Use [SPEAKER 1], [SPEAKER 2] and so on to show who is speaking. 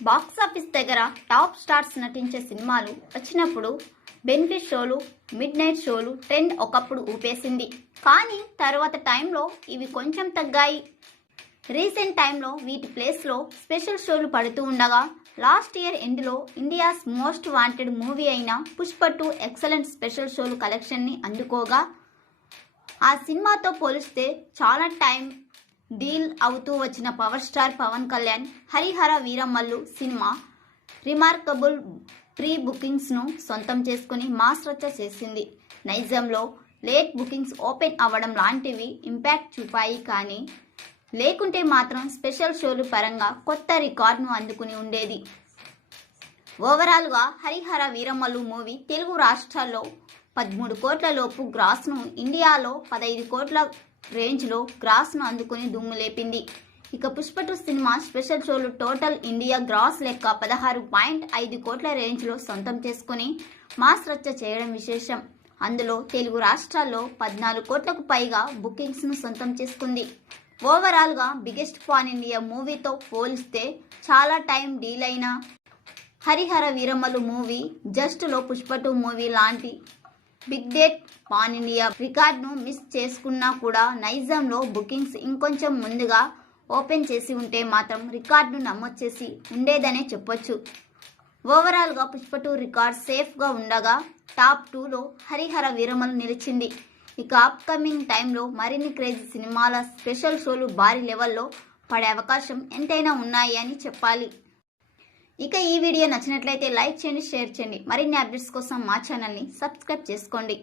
[SPEAKER 1] Box office దగ్గర top stars నటించే సినిమాలు వచ్చినప్పుడు బెనిఫిట్ షోలు మిడ్ నైట్ షోలు ట్రెండ్ ఒకప్పుడు ఊపేసింది. కానీ తర్వాత టైంలో ఇవి కొంచెం తగ్గాయి. రీసెంట్ టైంలో వీటి ప్లేస్లో స్పెషల్ షోలు పడుతూ ఉండగా లాస్ట్ ఇయర్ ఎండ్లో ఇండియాస్ మోస్ట్ వాంటెడ్ మూవీ అయిన పుష్ప టూ ఎక్సలెంట్ స్పెషల్ షోలు కలెక్షన్ని అందుకోగా ఆ సినిమాతో పోలిస్తే చాలా టైం డీల్ అవుతూ వచ్చిన పవర్ స్టార్ పవన్ కళ్యాణ్ హరిహర వీరమల్లు సినిమా రిమార్కబుల్ ప్రీ బుకింగ్స్ను సొంతం చేసుకుని మాస్ రచ్చ చేసింది. నైజంలో లేట్ బుకింగ్స్ ఓపెన్ అవ్వడం లాంటివి ఇంపాక్ట్ చూపాయి కానీ లేకుంటే మాత్రం స్పెషల్ షోలు పరంగా కొత్త రికార్డును అందుకుని ఉండేది. ఓవరాల్గా హరిహర వీరమ్మలు మూవీ తెలుగు రాష్ట్రాల్లో పదమూడు కోట్ల లోపు గ్రాస్ను ఇండియాలో పదహైదు కోట్ల రేంజ్లో గ్రాస్ను అందుకుని దుమ్ము లేపింది. ఇక పుష్పటు సినిమా స్పెషల్ షోలు టోటల్ ఇండియా గ్రాస్ లెక్క పదహారు పాయింట్ ఐదు కోట్ల రేంజ్లో సొంతం చేసుకుని మాస్ రచ్చ చేయడం విశేషం. అందులో తెలుగు రాష్ట్రాల్లో పద్నాలుగు కోట్లకు పైగా బుకింగ్స్ను సొంతం చేసుకుంది. ఓవరాల్గా బిగ్గెస్ట్ పాన్ ఇండియా మూవీతో పోలిస్తే చాలా టైం డీల్ అయిన హరిహర వీరమ్మలు మూవీ జస్ట్లో పుష్పటు మూవీ లాంటి బిగ్ డేట్ పాన్ ఇండియా రికార్డ్ను మిస్ చేసుకున్నా కూడా నైజంలో బుకింగ్స్ ఇంకొంచెం ముందుగా ఓపెన్ చేసి ఉంటే మాత్రం రికార్డును నమోదు చేసి ఉండేదనే చెప్పొచ్చు. ఓవరాల్గా పుష్ప టూ రికార్డ్ సేఫ్గా ఉండగా టాప్ టూలో హరిహర విరమలు నిలిచింది. ఇక అప్కమింగ్ టైంలో మరిన్ని క్రేజీ సినిమాల స్పెషల్ షోలు భారీ లెవెల్లో పడే అవకాశం ఎంతైనా ఉన్నాయి అని చెప్పాలి. ఇక ఈ వీడియో నచ్చినట్లయితే లైక్ చేయండి షేర్ చేయండి. మరిన్ని అప్డేట్స్ కోసం మా ఛానల్ని సబ్స్క్రైబ్ చేసుకోండి.